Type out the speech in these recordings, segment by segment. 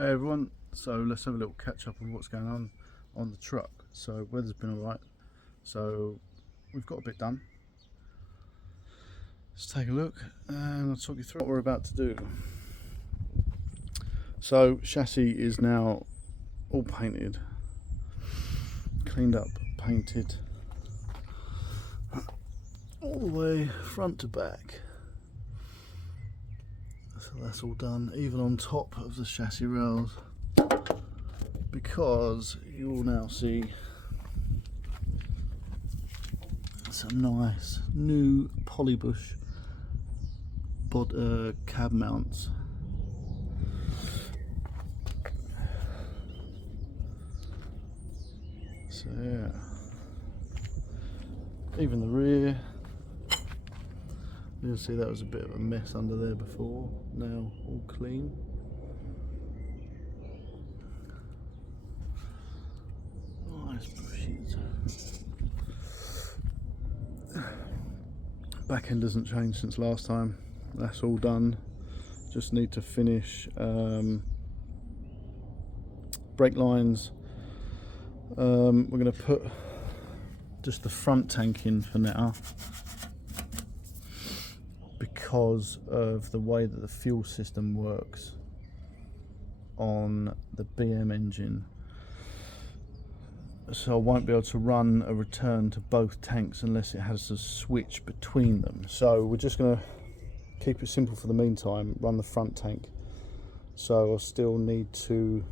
Hey everyone, so let's have a little catch up on what's going on the truck. So weather's been alright, so we've got a bit done. Let's take a look and I'll talk you through what we're about to do. So chassis is now all painted, cleaned up, painted all the way front to back. So that's all done, even on top of the chassis rails, because you will now see some nice new polybush cab mounts. So yeah, even the rear, you'll see that was a bit of a mess under there before, now all clean. Nice bushes. Back end hasn't changed since last time, that's all done. Just need to finish brake lines. We're going to put just the front tank in for now, because of the way that the fuel system works on the BM engine. So I won't be able to run a return to both tanks unless it has a switch between them. So we're just going to keep it simple for the meantime, run the front tank. So I'll still need to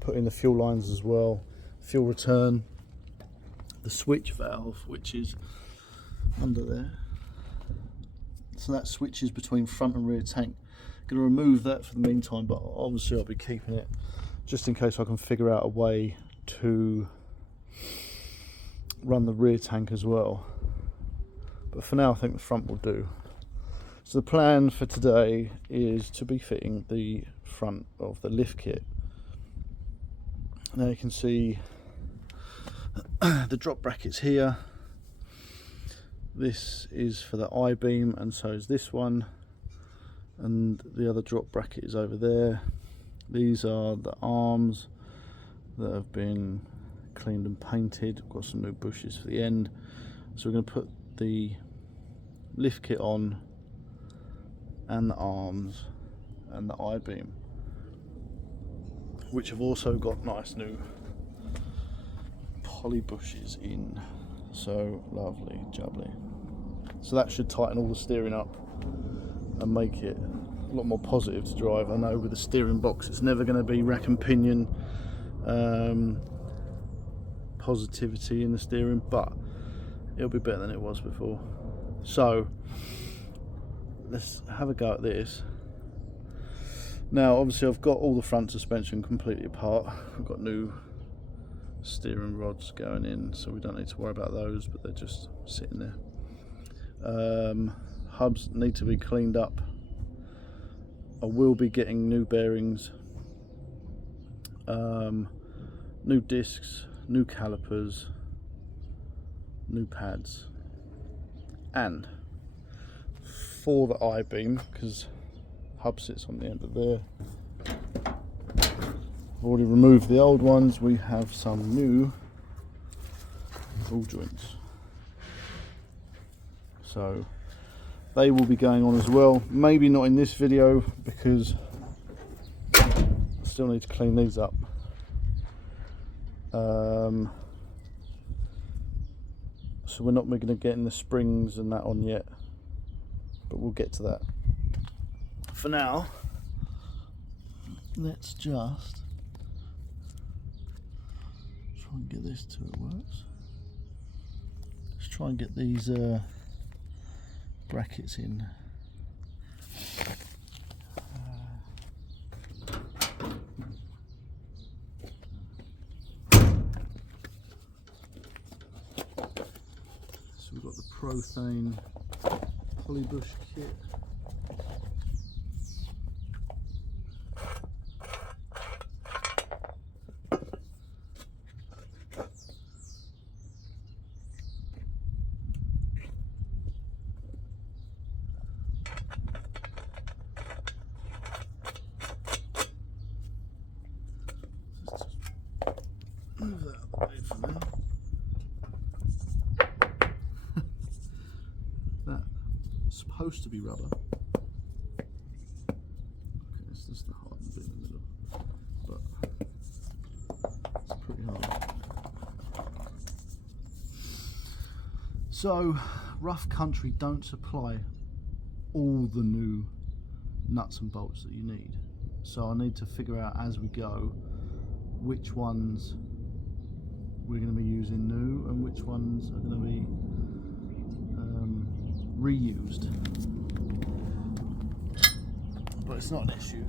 put in the fuel lines as well, fuel return, the switch valve which is under there. So that switches between front and rear tank. Going to remove that for the meantime, but obviously I'll be keeping it just in case I can figure out a way to run the rear tank as well. But for now I think the front will do. So the plan for today is to be fitting the front of the lift kit. Now you can see the drop brackets here. This is for the I-beam and so is this one, and the other drop bracket is over there. These are the arms that have been cleaned and painted. We've got some new bushes for the end. So we're going to put the lift kit on, and the arms and the I-beam, which have also got nice new poly bushes in. So lovely jubbly. So that should tighten all the steering up and make it a lot more positive to drive. I know with the steering box it's never going to be rack and pinion positivity in the steering, but it'll be better than it was before. So let's have a go at this. Now obviously I've got all the front suspension completely apart. I've got new steering rods going in, so we don't need to worry about those, but they're just sitting there. Hubs need to be cleaned up. I will be getting new bearings, new discs, new calipers, new pads, and for the I-beam, because hub sits on the end of there, I've already removed the old ones. We have some new ball joints, so they will be going on as well. Maybe not in this video because I still need to clean these up. So we're not going to get in the springs and that on yet, but we'll get to that. For now, let's just try and get this till it works. Let's try and get these brackets in. So we've got the Prothane polybush kit. supposed to be rubber. Okay, it's just the hardened bit in the middle, but it's pretty hard. So, rough country don't supply all the new nuts and bolts that you need. So I need to figure out as we go which ones we're going to be using new and which ones are going to be reused. But it's not an issue.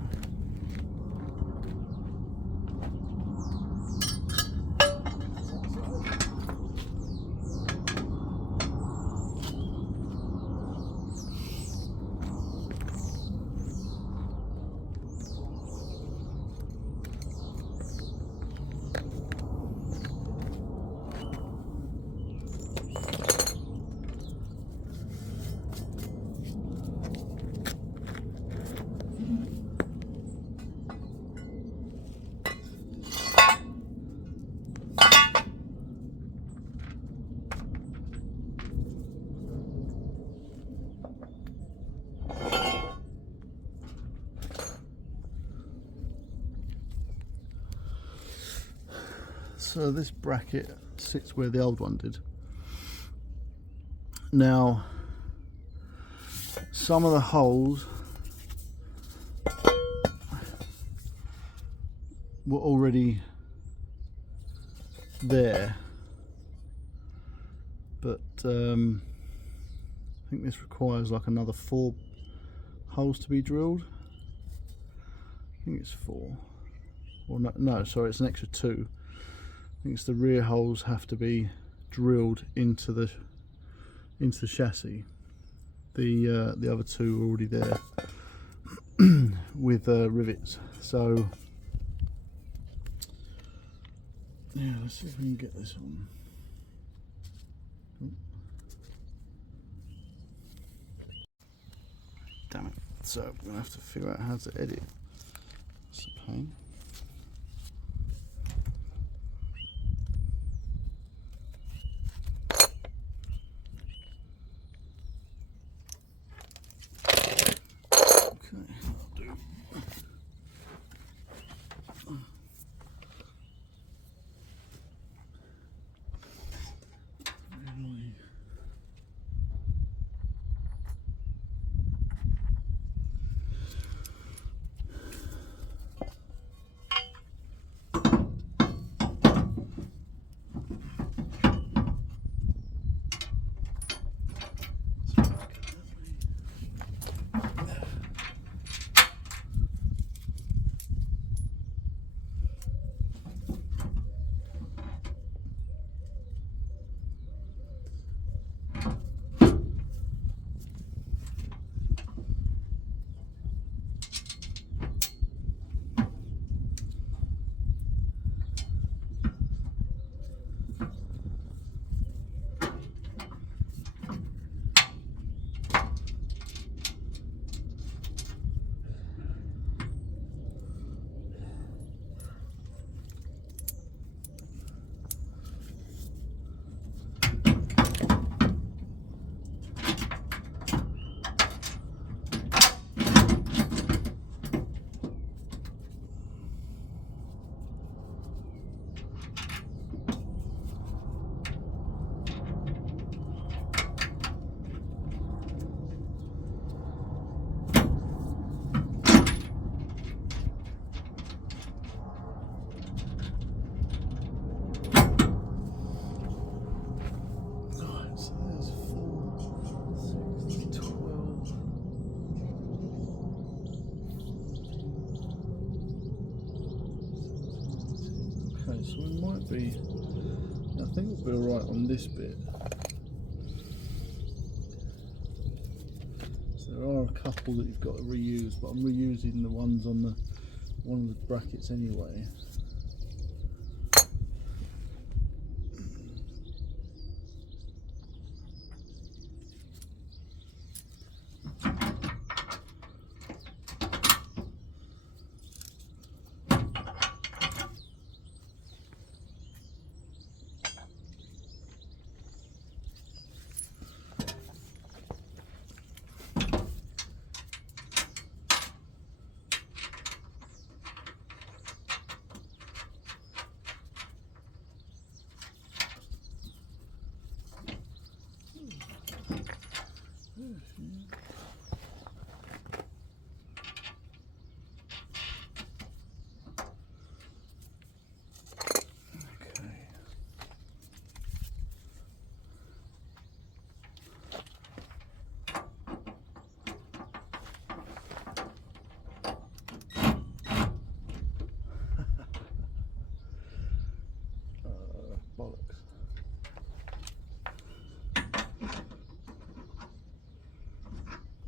So this bracket sits where the old one did. Now, some of the holes were already there, but I think this requires like another 4 holes to be drilled. I think it's 4, or no, sorry, it's an extra 2. I think it's the rear holes have to be drilled into the chassis. The other 2 are already there with rivets. So yeah, let's see if we can get this on. Damn it! So I'm gonna have to figure out how to edit. It's a pain. So we might be, I think we'll be alright on this bit. So there are a couple that you've got to reuse, but I'm reusing the ones on one of the brackets anyway.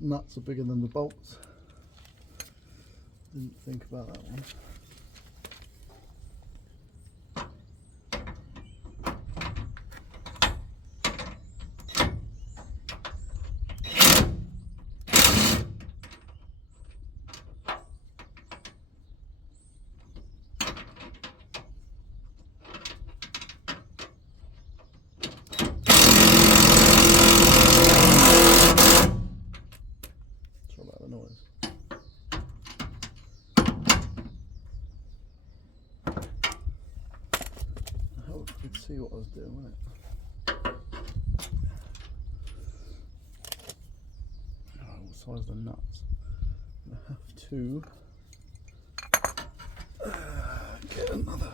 nuts are bigger than the bolts. Didn't think about that one. Sorry about the noise. I hope you could see what I was doing, wasn't it? Oh, what size are the nuts? I have to get another.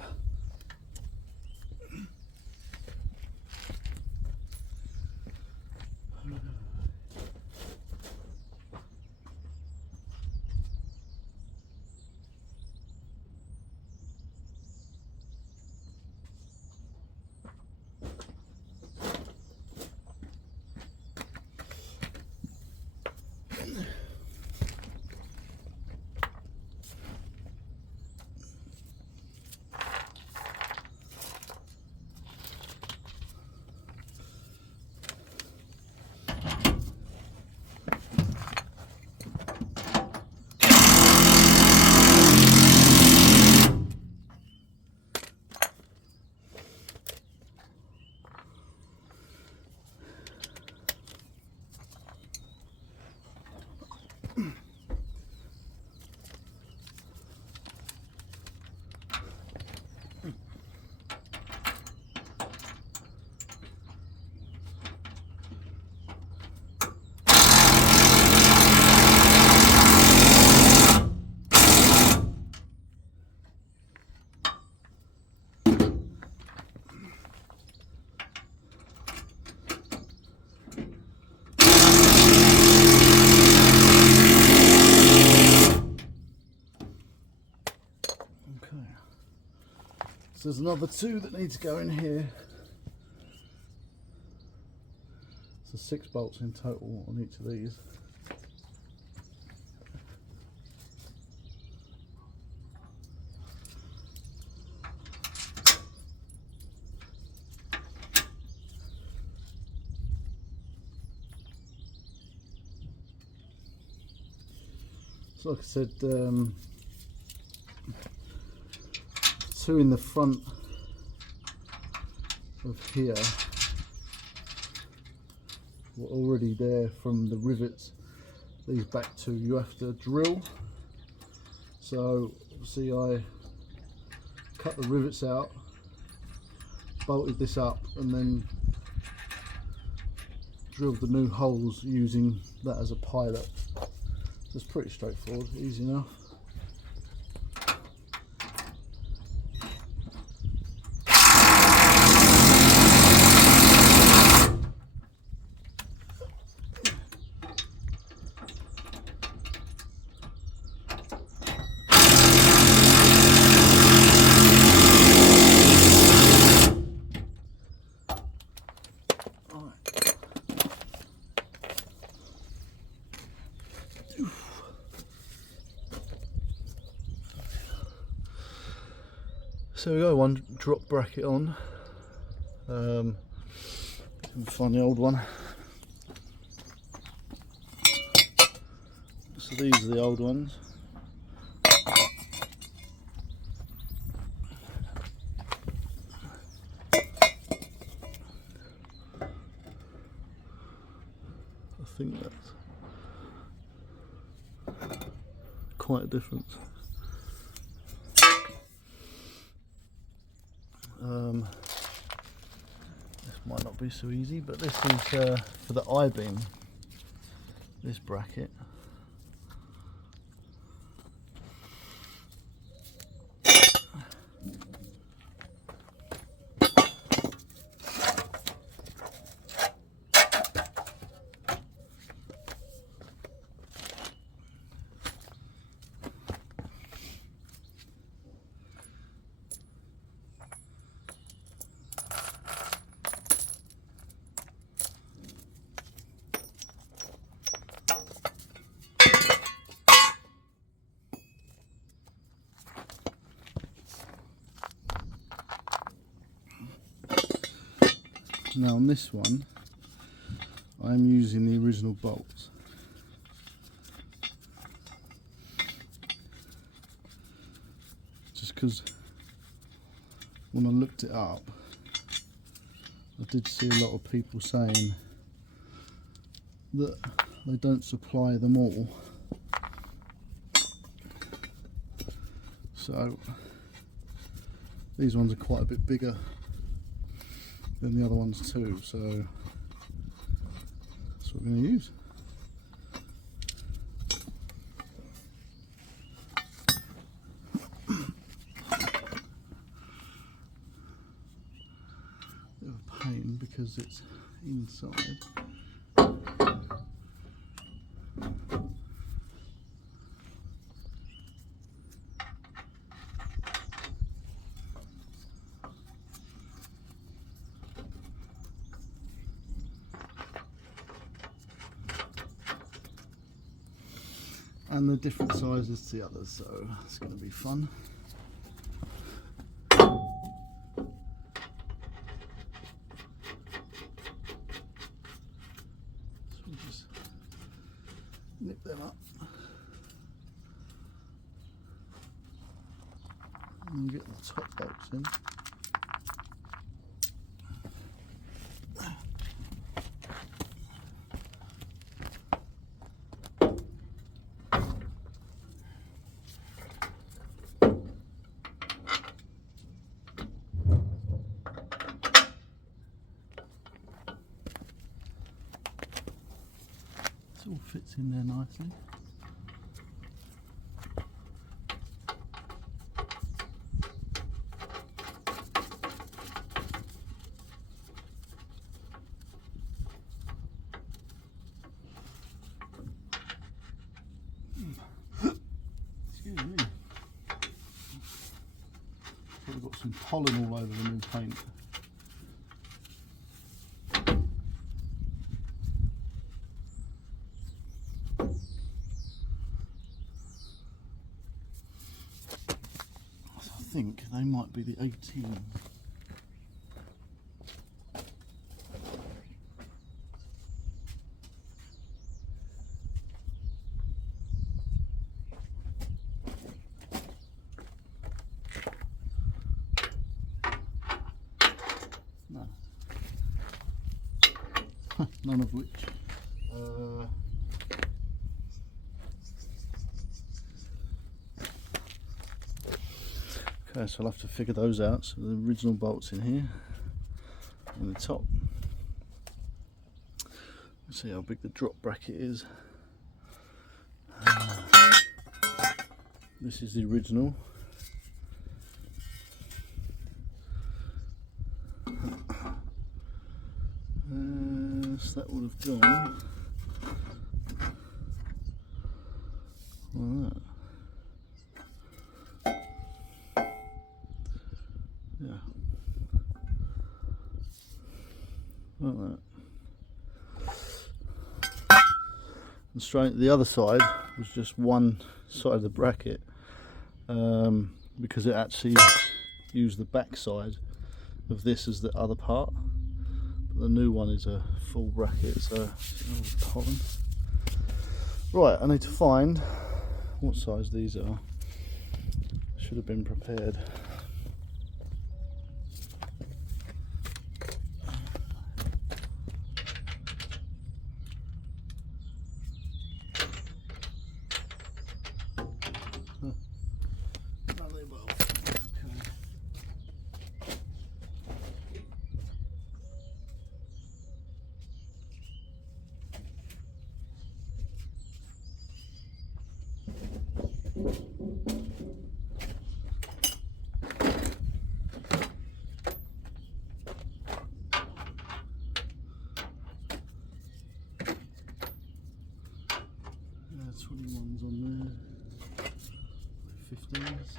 So there's another two that need to go in here. So 6 bolts in total on each of these. So like I said, 2 in the front of here were already there from the rivets. These back 2 you have to drill. So see, I cut the rivets out, bolted this up, and then drilled the new holes using that as a pilot. So it's pretty straightforward, easy enough. So we got one drop bracket on. Find the old one. So these are the old ones. I think that's quite a difference. This might not be so easy, but this is for the I-beam, this bracket. Now on this one, I'm using the original bolts. Just because when I looked it up, I did see a lot of people saying that they don't supply them all. So these ones are quite a bit bigger than the other ones too, so that's what we're going to use. Bit of a pain because it's inside. And the different sizes to the others, so it's going to be fun. So we'll just nip them up and get the top bolts in. All fits in there nicely. Excuse me. Probably got some pollen all over the new paint. I think they might be the 18. No. None of which. Okay, so I'll have to figure those out. So the original bolts in here, in the top. Let's see how big the drop bracket is. This is the original. So that would have gone like that. Yeah, like that. And straight the other side was just one side of the bracket, because it actually used the back side of this as the other part. But the new one is a full bracket, so pollen. Right, I need to find what size these are. Should have been prepared. Yeah, 21s on there, 15s,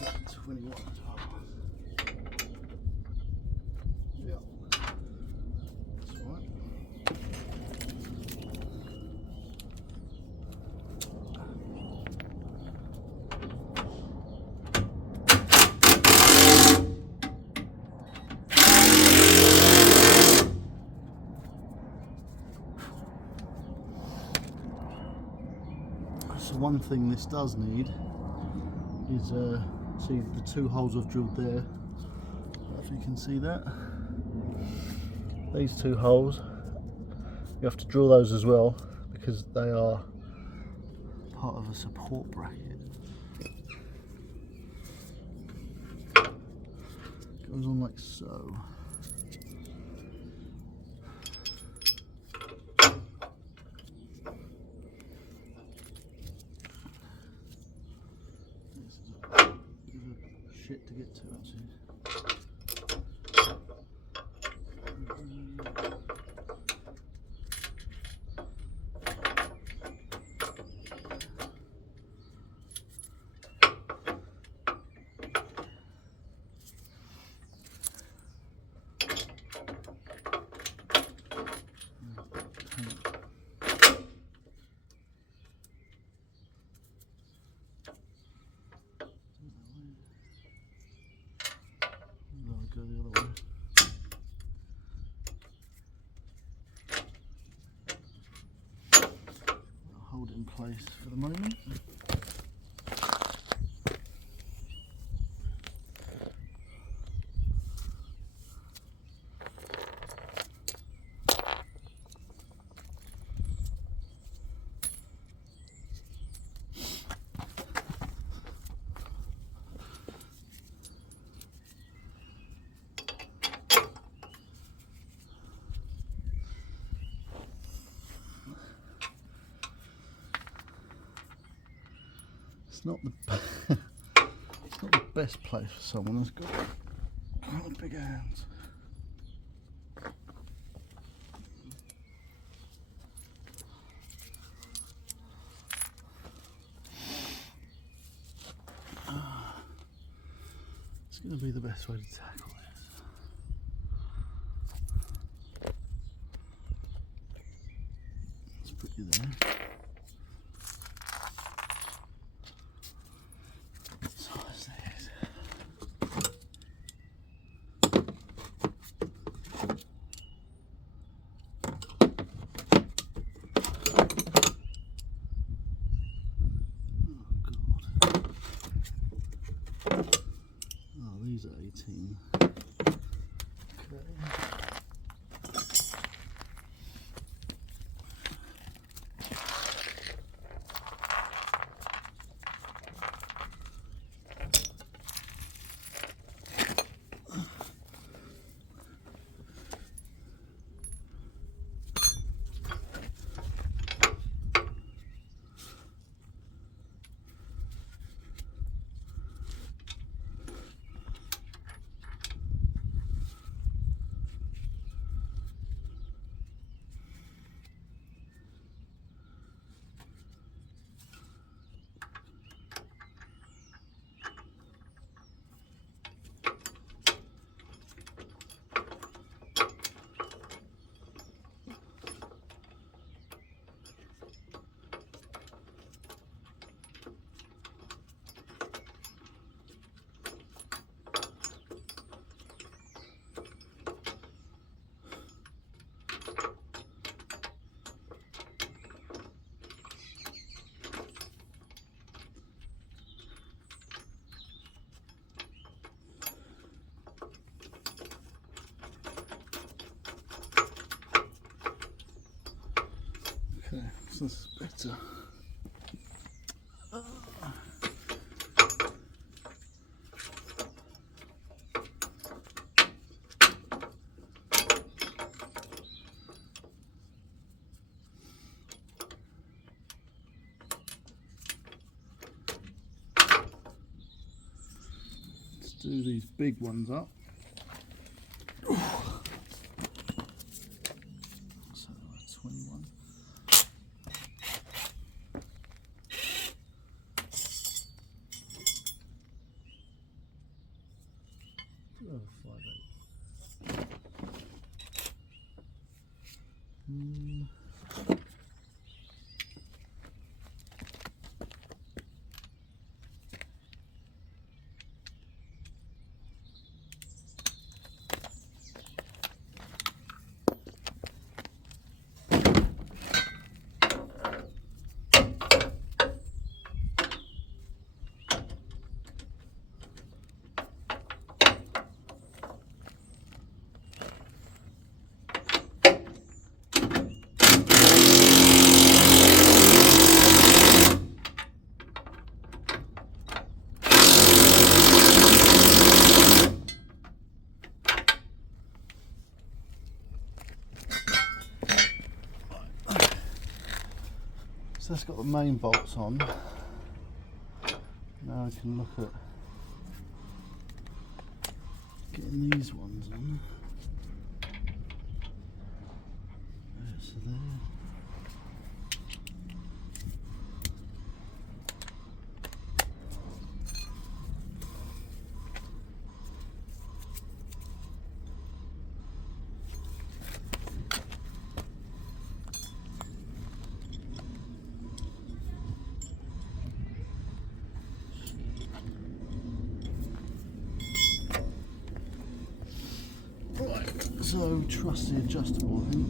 yeah, 21 as well. Yeah, that's right. one thing this does need is, see the 2 holes I've drilled there. I don't know if you can see that. These 2 holes, you have to drill those as well because they are part of a support bracket. Goes on like so. This is a bit of shit to get to actually. Go the other way. I'll hold it in place for the moment. It's not the it's not the best place for someone who's got kind of big hands. It's going to be the best way to tackle this. Let's put you there. These are 18. Okay. Okay, so this is better. Let's do these big ones up. So 21. Oh, 5/8. So that's got the main bolts on. Now we can look at getting these ones on. So there. Right, so trusty adjustable, I think.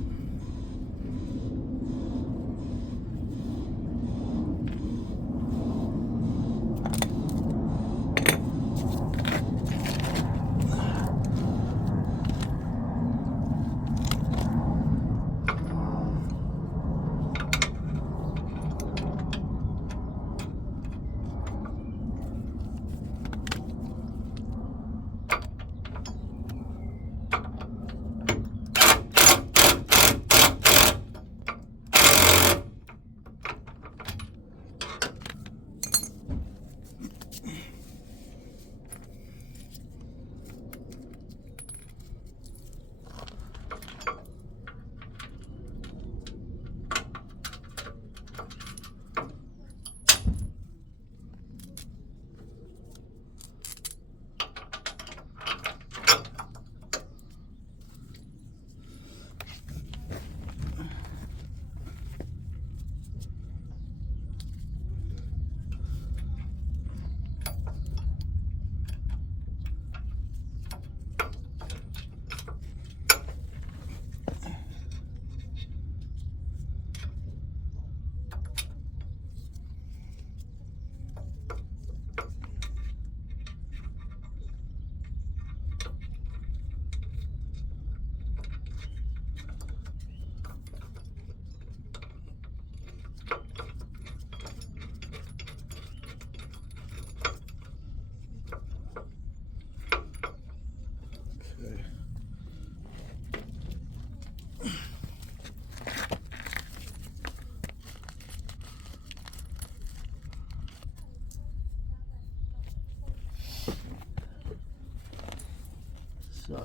So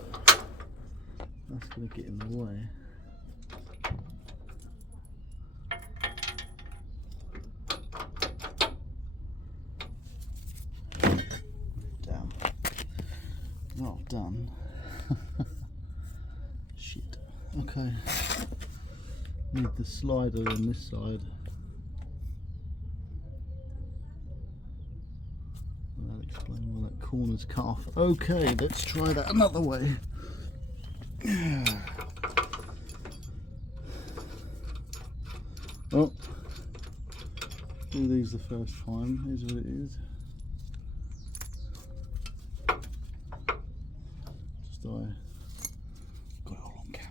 that's going to get in the way. Damn. Not done. Shit. Okay. Need the slider on this side. That'll explain why that corner's cut off. Okay, let's try that another way. Oh, do these the first time. Here's what it is. Just got it all on camera.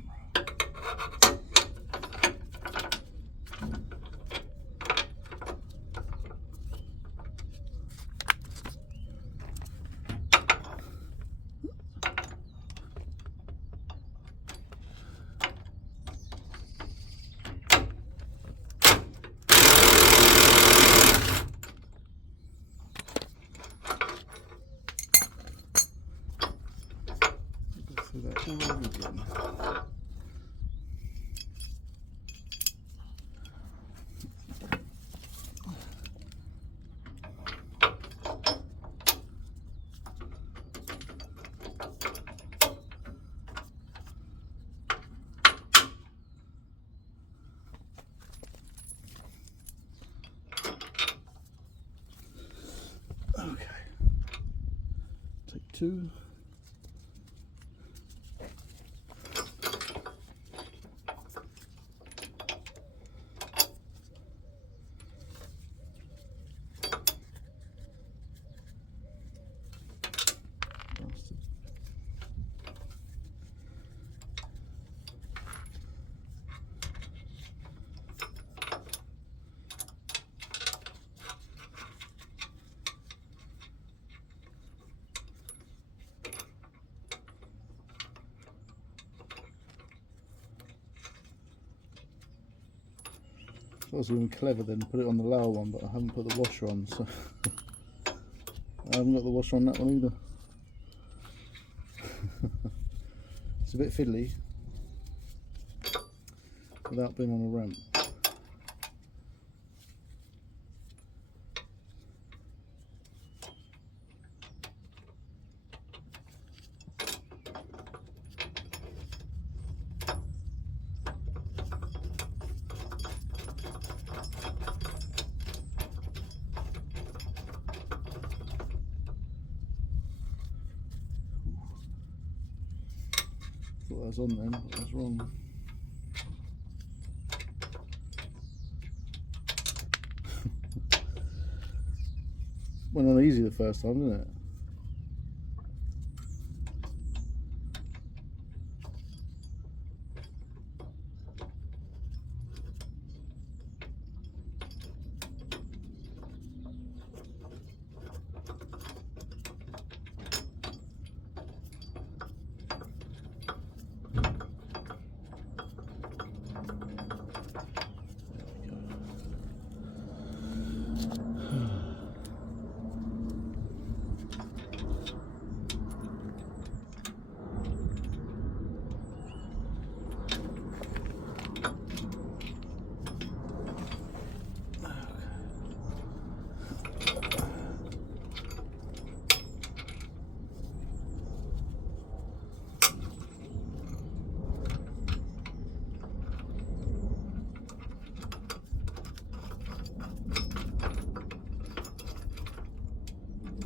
That all over again. Okay, take two. I was even clever then, put it on the lower one, but I haven't put the washer on, so I haven't got the washer on that one either. It's a bit fiddly without being on a ramp. Thought that was on then, but I was wrong. Went on easy the first time, didn't it?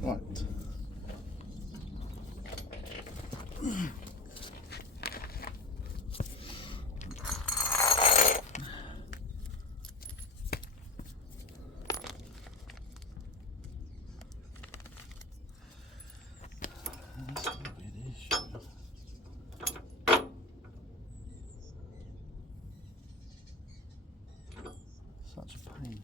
Right. That's gonna be an issue. Such a pain.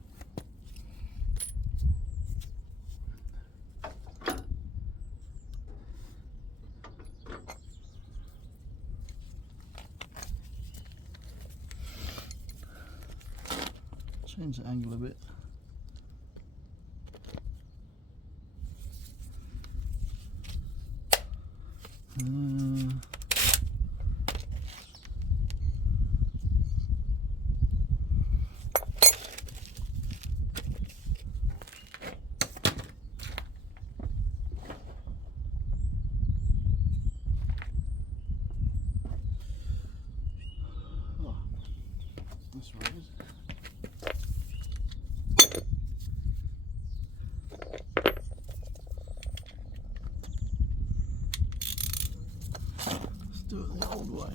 Change the angle a bit. Oh, that's right. Do it the old way.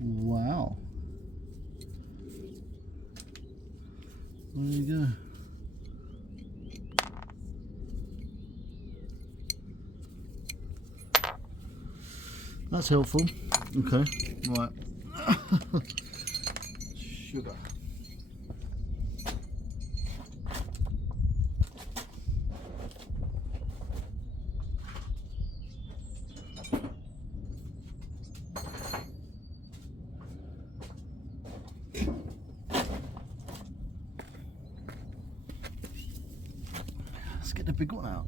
Wow. There you go. That's helpful. Okay, right. Sugar. Let's get the big one out.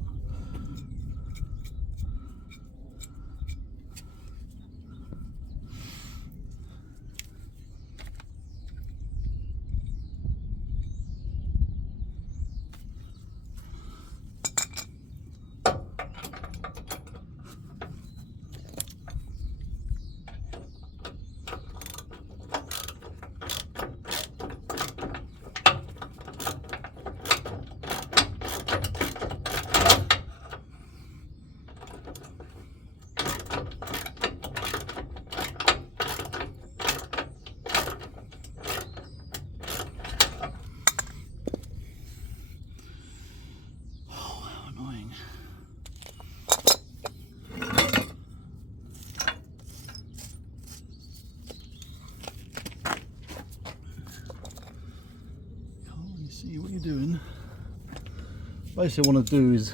Basically what I want to do is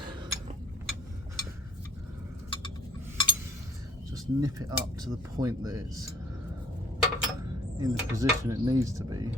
just nip it up to the point that it's in the position it needs to be.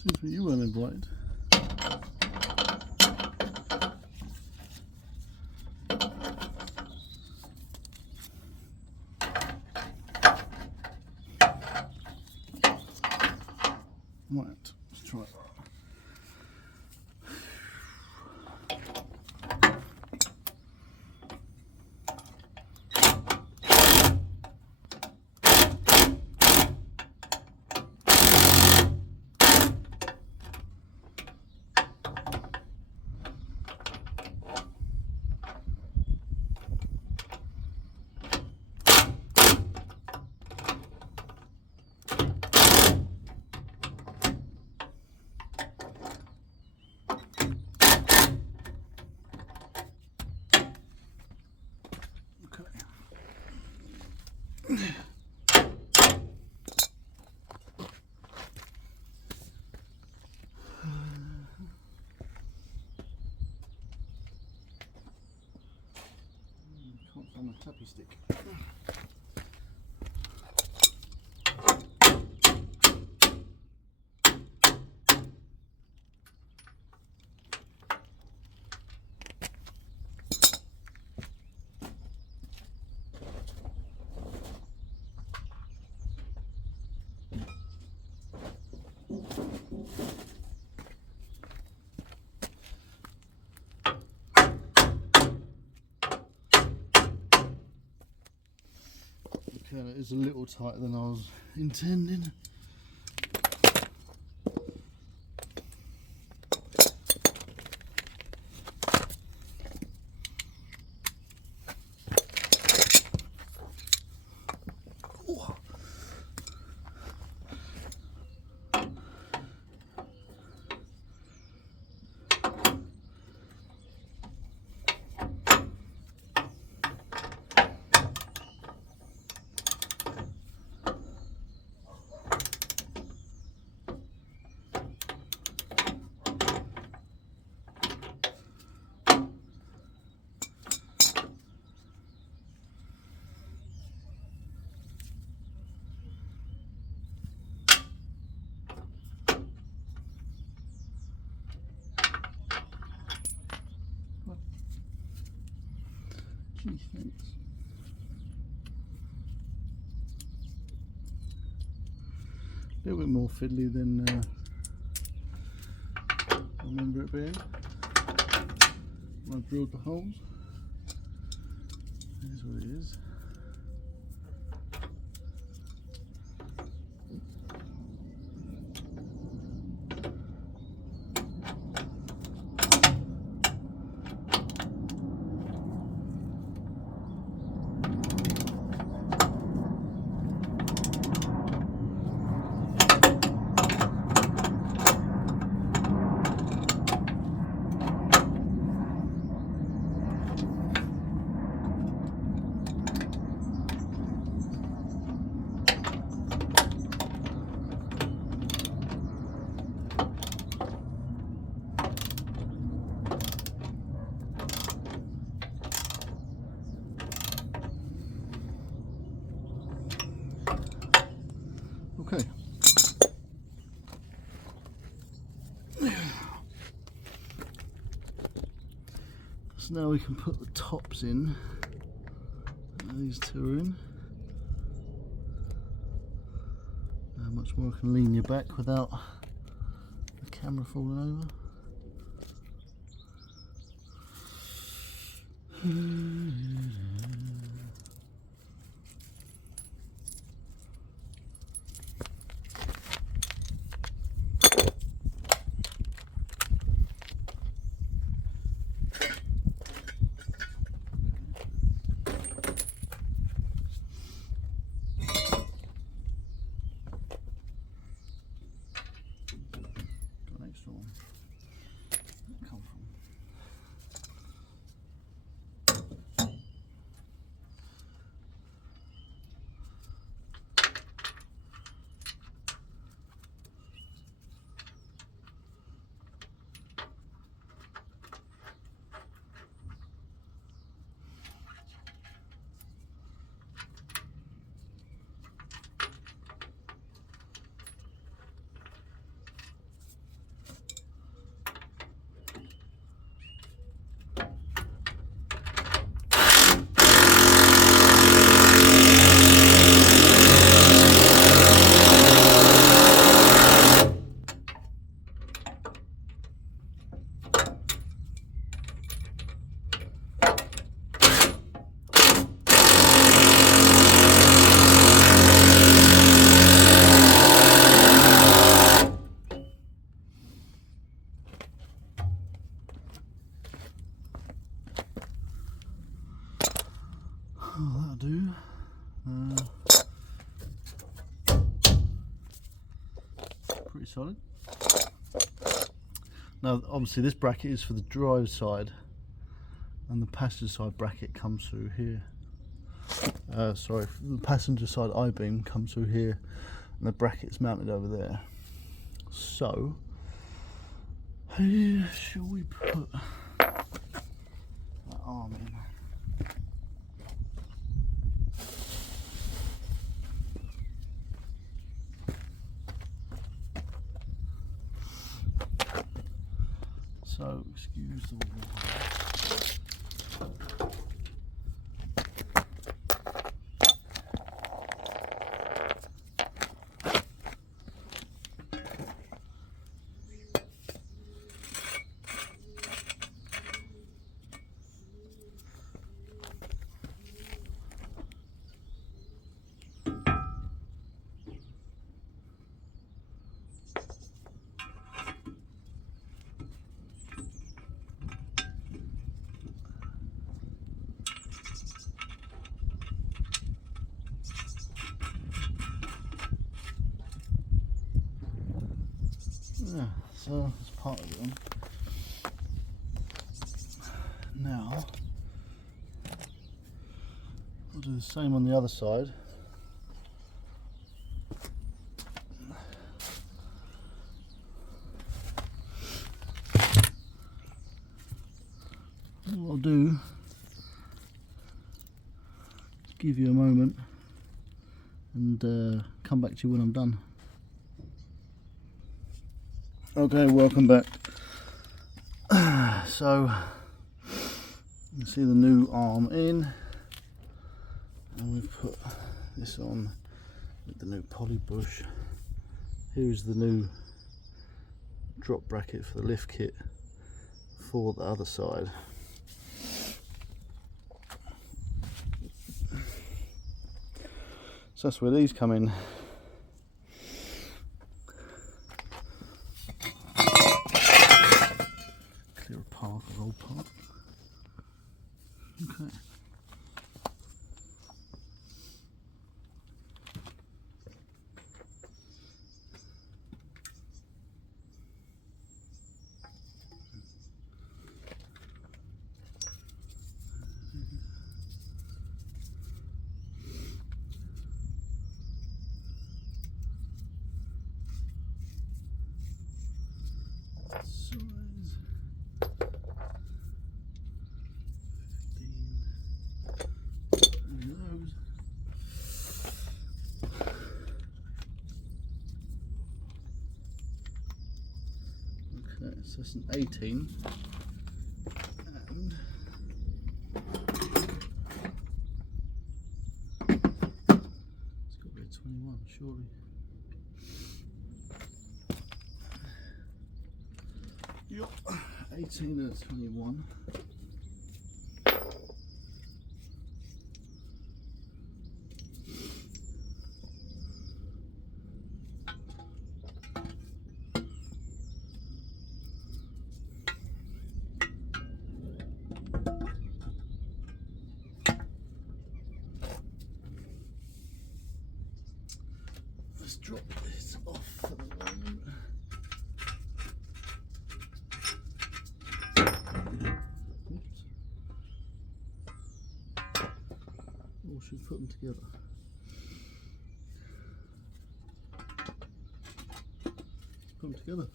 Seems like you weren't invited. Right, let's try it. On the tappy stick. Okay, that is a little tighter than I was intending. Gee, thanks. A little bit more fiddly than I remember it being when I drilled the holes. Here's what it is. So now we can put the tops in. These two are in. How much more I can lean you back without the camera falling over. Got an extra one. Where'd it come from? Oh, that'll do. Pretty solid. Now obviously this bracket is for the drive side and the passenger side bracket comes through here. Sorry, the passenger side I-beam comes through here and the bracket's mounted over there. So, shall we put that arm in? So, excuse the water. Yeah, so that's part of it then. Now, I'll do the same on the other side. What I'll do is give you a moment and come back to you when I'm done. Okay, welcome back. So you can see the new arm in, and we've put this on with the new poly bush. Here's the new drop bracket for the lift kit for the other side. So that's where these come in. Clear a park, a roll park. Okay. Okay, so it's an 18 and 18 and 21. Let's drop this off for the moment. Oops. Or should we put them together? Put them together.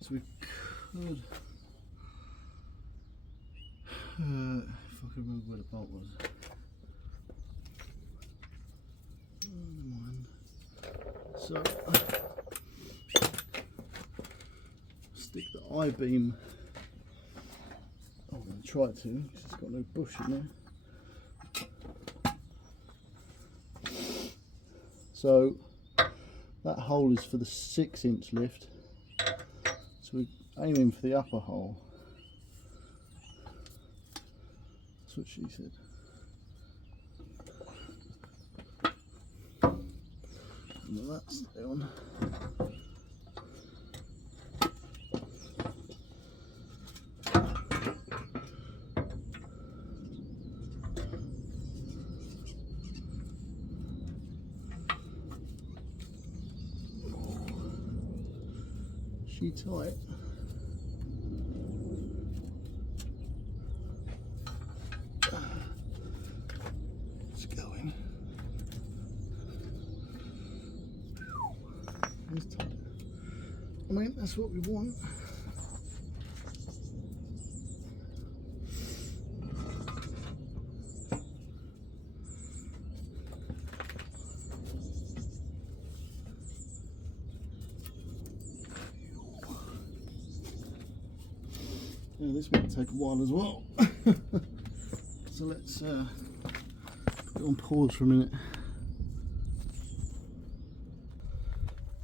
So we could, if I could remember where the bolt was. Oh, never mind. So stick the I-beam. I'm going to try to, because it's got no bush in there. So that hole is for the 6-inch lift. So we're aiming for the upper hole. That's what she said. And that's down. She tight. It's going. It's tight. I mean, that's what we want. Yeah, this might take a while as well. So let's put it on pause for a minute.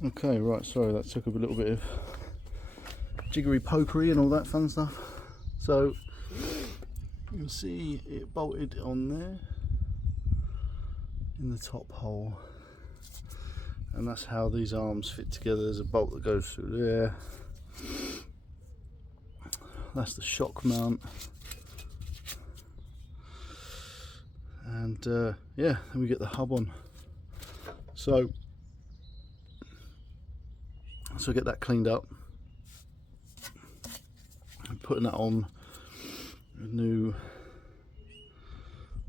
Okay, right, sorry, that took up a little bit of jiggery pokery and all that fun stuff. So you can see it bolted on there in the top hole, and that's how these arms fit together. There's a bolt that goes through there. That's the shock mount, and yeah, then we get the hub on. So get that cleaned up. I'm putting that on with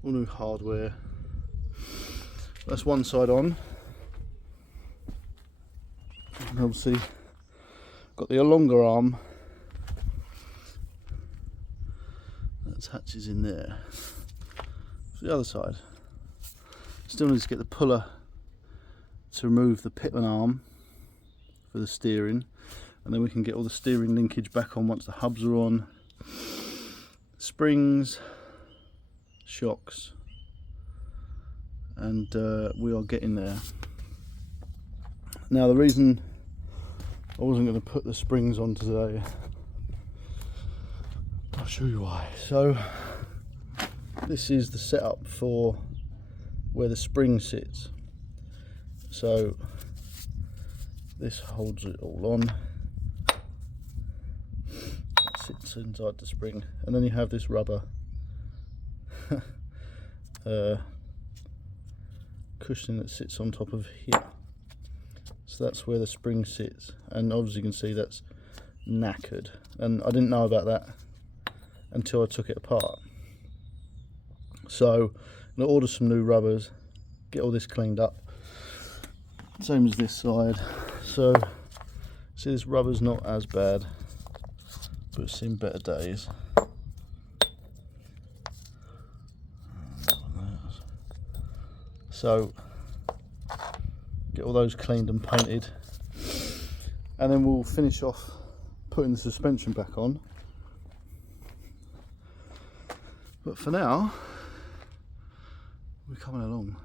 all new hardware. That's one side on, and obviously got the longer arm that attaches in there. For the other side, still need to get the puller to remove the pitman arm for the steering, and then we can get all the steering linkage back on once the hubs are on. Springs, shocks, and we are getting there. Now, the reason I wasn't going to put the springs on today, I'll show you why. So this is the setup for where the spring sits. So this holds it all on. It sits inside the spring, and then you have this rubber cushion that sits on top of here. So that's where the spring sits, and obviously you can see that's knackered, and I didn't know about that until I took it apart. So I'm going to order some new rubbers, get all this cleaned up, same as this side. So see, this rubber's not as bad, but it's seen better days. So get all those cleaned and painted, and then we'll finish off putting the suspension back on. But for now, we're coming along.